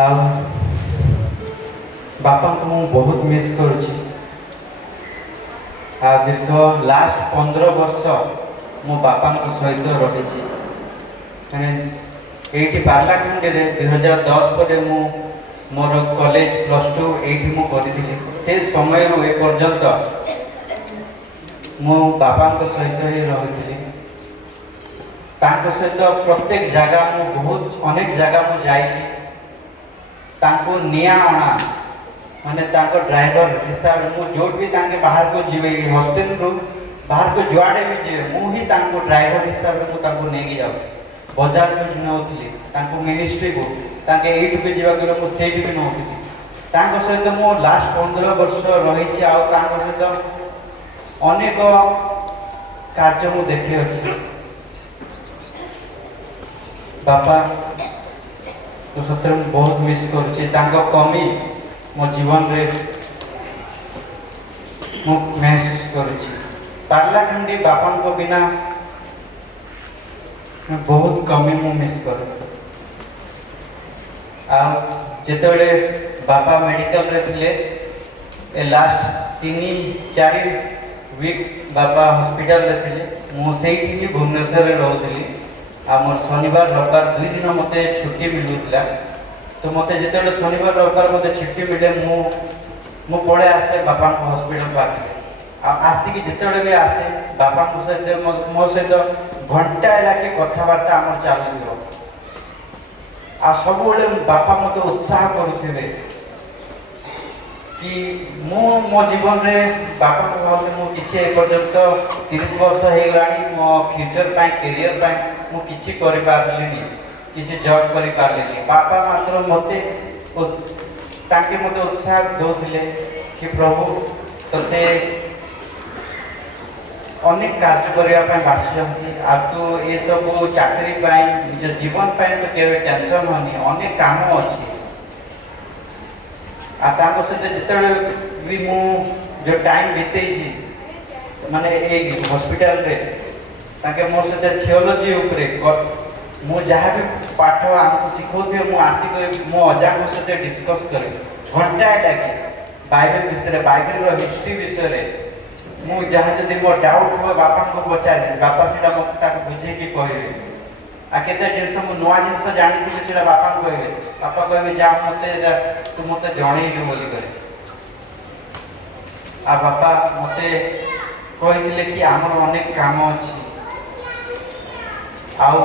ଆଉ ବାପାଙ୍କୁ ମୁଁ ବହୁତ ମିସ୍ କରୁଛି। ଆଉ ଦୀର୍ଘ ଲାଷ୍ଟ 15 ବର୍ଷ ମୋ ବାପାଙ୍କ ସହିତ ରହିଛି। ମାନେ ଏଇଠି ପାରଲାଖେମୁଣ୍ଡିରେ 2010 ପରେ ମୁଁ ମୋର କଲେଜ +2 ଏଇଠି ମୁଁ କରିଥିଲି। ସେ ସମୟରୁ ଏ ପର୍ଯ୍ୟନ୍ତ ମୁଁ ବାପାଙ୍କ ସହିତ ହିଁ ରହିଥିଲି। ତାଙ୍କ ସହିତ ପ୍ରତ୍ୟେକ ଜାଗା ମୁଁ ଅନେକ ଜାଗା ମୁଁ ଯାଇଛି। ତାଙ୍କୁ ନିଆଁ ଅଣା ମାନେ ତାଙ୍କ ଡ୍ରାଇଭର ହିସାବରେ ମୁଁ ଯୋଉଠି ବି ତାଙ୍କେ ବାହାରକୁ ଯିବେ ହଷ୍ଟେଲରୁ ବାହାରକୁ ଯୁଆଡ଼େ ବି ଯିବେ ମୁଁ ହିଁ ତାଙ୍କୁ ଡ୍ରାଇଭର ହିସାବରେ ମୁଁ ତାଙ୍କୁ ନେଇକି ଯାଉଛି। ବଜାରକୁ ନେଉଥିଲି, ତାଙ୍କୁ ମିନିଷ୍ଟ୍ରିକୁ ତାଙ୍କେ ଏଇଠିକୁ ଯିବାକୁ ଗଲେ ମୁଁ ସେଇଠି ବି ନେଉଥିଲି। ତାଙ୍କ ସହିତ ମୁଁ ଲାଷ୍ଟ 15 ବର୍ଷ ରହିଛି। ଆଉ ତାଙ୍କ ସହିତ ଅନେକ କାର୍ଯ୍ୟ ମୁଁ ଦେଖିଅଛି। ବାପା ତ ସତରେ ମୁଁ ବହୁତ ମିସ୍ କରୁଛି। ତାଙ୍କ କମି ମୋ ଜୀବନରେ ମୁଁ ମେହସୁସ କରୁଛି। ପାରଲାଖେମୁଣ୍ଡି ବାପାଙ୍କ ବିନା ବହୁତ କମି ମୁଁ ମିସ୍ କରେ। ଆଉ ଯେତେବେଳେ ବାପା ମେଡିକାଲରେ ଥିଲେ ଏ ଲାଷ୍ଟ 3-4 ୱିକ୍ ବାପା ହସ୍ପିଟାଲରେ ଥିଲେ। ମୁଁ ସେଇଠି ହିଁ ଭୁବନେଶ୍ୱରରେ ରହୁଥିଲି। ଆଉ ମୋର ଶନିବାର ରବିବାର 2 ଦିନ ମୋତେ ଛୁଟି ମିଳୁଥିଲା। ତ ମୋତେ ଯେତେବେଳେ ଶନିବାର ରବିବାର ମୋତେ ଛୁଟି ମିଳେ ମୁଁ ପଳେଇ ଆସେ ବାପାଙ୍କ ହସ୍ପିଟାଲ ପାଖରେ। ଆଉ ଆସିକି ଯେତେବେଳେ ବି ଆସେ ବାପାଙ୍କ ସହିତ ମୋ ସହିତ ଘଣ୍ଟାଏ ଲାଗି କଥାବାର୍ତ୍ତା ଆମର ଚାଲିଥିବ। ଆଉ ସବୁବେଳେ ବାପା ମୋତେ ଉତ୍ସାହ କରୁଥିବେ କି ମୁଁ ମୋ ଜୀବନରେ ବାପାଙ୍କ ଭାବରେ ମୁଁ କିଛି ଏପର୍ଯ୍ୟନ୍ତ 30 ବର୍ଷ ହେଇଗଲାଣି ମୋ ଫ୍ୟୁଚର ପାଇଁ କ୍ୟାରିୟର ପାଇଁ ମୁଁ କିଛି କରିପାରିଲିନି, କିଛି ଜବ୍ କରିପାରିଲିନି। ବାପା ମାତ୍ର ତାଙ୍କେ ମୋତେ ଉତ୍ସାହ ଦେଉଥିଲେ କି ପ୍ରଭୁ ତୋତେ ଅନେକ କାର୍ଯ୍ୟ କରିବା ପାଇଁ ବାଛିଛନ୍ତି। ଆଉ ତୁ ଏସବୁ ଚାକିରି ପାଇଁ ନିଜ ଜୀବନ ପାଇଁ ତୁ କେବେ ଟେନସନ୍ ହନି, ଅନେକ କାମ ଅଛି। ଆଉ ତାଙ୍କ ସହିତ ଯେତେବେଳେ ବି ମୁଁ ଯେଉଁ ଟାଇମ୍ ବିତେଇଛି ମାନେ ଏଇ ହସ୍ପିଟାଲରେ ତାଙ୍କେ ମୋ ସହିତ ଥିଓଲୋଜି ଉପରେ ମୁଁ ଯାହା ବି ପାଠ ଆମକୁ ଶିଖଉଥିବେ ମୁଁ ଆସିକି ମୋ ଅଜାଙ୍କ ସହିତ ଡିସ୍କସ୍ କରେ ଘଣ୍ଟାଏ ଲାଗି ବାଇବେଲ ବିଷୟରେ, ବାଇବେଲର ହିଷ୍ଟ୍ରି ବିଷୟରେ। ମୁଁ ଯାହା ଯଦି ମୋ ଡାଉଟ୍ ଥିବ ବାପାଙ୍କୁ ପଚାରେ, ବାପା ସେଇଟା ମୋତେ ତାକୁ ବୁଝେଇକି କହିବେ। ଆଉ କେତେ ଜିନିଷ ମୁଁ ନୂଆ ଜିନିଷ ଜାଣିଥିଲି ସେଇଟା ବାପାଙ୍କୁ କହିବେ। ବାପା କହିବେ ଯା ତୁ ମୋତେ ଜଣେଇଲୁ ବୋଲି କରେ। ଆଉ ବାପା ମୋତେ କହିଥିଲେ କି ଆମର ଅନେକ କାମ ଅଛି। ଆଉ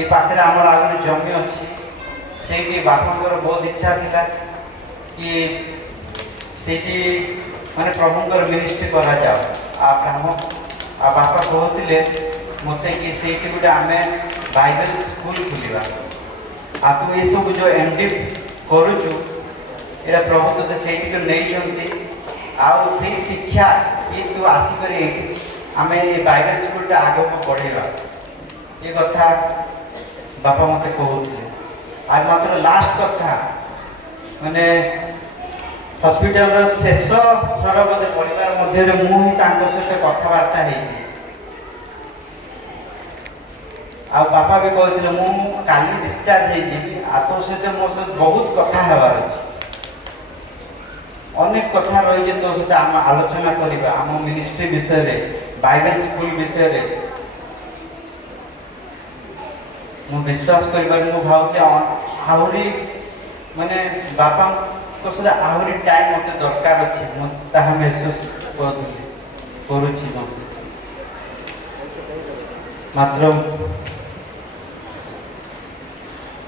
ଏ ପାଖରେ ଆମର ଆଉ ଗୋଟେ ଜମି ଅଛି। ସେଇଠି ବାପାଙ୍କର ବହୁତ ଇଚ୍ଛା ଥିଲା କି ସେଇଠି ମାନେ ପ୍ରଭୁଙ୍କର ମିନିଷ୍ଟ୍ରି କରାଯାଉ। ଆଉ ବାପା କହୁଥିଲେ ମୋତେ କି ସେଇଠି ଗୋଟେ ଆମେ ବାଇବେଲ ସ୍କୁଲ ଖୋଲିବା। ଆଉ ତୁ ଏସବୁ ଯେଉଁ MD କରୁଛୁ ଏଇଟା ପ୍ରଭୁ ତୋତେ ସେଇଠିକୁ ନେଇଛନ୍ତି। ଆଉ ସେଇ ଶିକ୍ଷା କି ତୁ ଆସିକରି ଏଇଠି ଆମେ ଏ ବାଇବେଲ ସ୍କୁଲଟା ଆଗକୁ ବଢ଼େଇବା। ଏ କଥା ବାପା ମୋତେ କହୁଥିଲେ। ଆଉ ମାତ୍ର ଲାଷ୍ଟ କଥା ମାନେ ହସ୍ପିଟାଲର ଶେଷ ଥର ବୋଧେ ପରିବାର ମଧ୍ୟରେ ମୁଁ ହିଁ ତାଙ୍କ ସହିତ କଥାବାର୍ତ୍ତା ହେଇଛି। ଆଉ ବାପା ବି କହିଥିଲେ ମୁଁ କାଲି ଡିସଚାର୍ଜ ହେଇଯିବି, ଆଉ ତୋ ସହିତ ମୋ ସହିତ ବହୁତ କଥା ହେବାର ଅଛି। ଅନେକ କଥା ରହିଛି ତୋ ସହିତ ଆମେ ଆଲୋଚନା କରିବା ଆମ ମିନିଷ୍ଟ୍ରି ବିଷୟରେ, ବାଇବେଲ ସ୍କୁଲ ବିଷୟରେ। ମୁଁ ବିଶ୍ୱାସ କରିପାରୁନି। ମୁଁ ଭାବୁଛି ଆହୁରି ମାନେ ବାପାଙ୍କ ସହିତ ଆହୁରି ଟାଇମ୍ ମୋତେ ଦରକାର ଅଛି। ମୁଁ ତାହା ମେହସୁସ କରୁଛି। ମାତ୍ର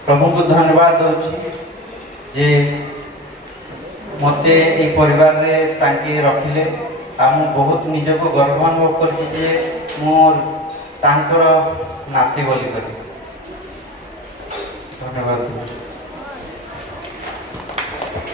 ପ୍ରଭୁଙ୍କୁ ଧନ୍ୟବାଦ ଦେଉଛି ଯେ ମୋତେ ଏଇ ପରିବାରରେ ତାଙ୍କେ ରଖିଲେ। ଆଉ ମୁଁ ବହୁତ ନିଜକୁ ଗର୍ବ ଅନୁଭବ କରୁଛି ଯେ ମୁଁ ତାଙ୍କର ନାତି ବୋଲି କରି। ଧନ୍ୟବାଦ।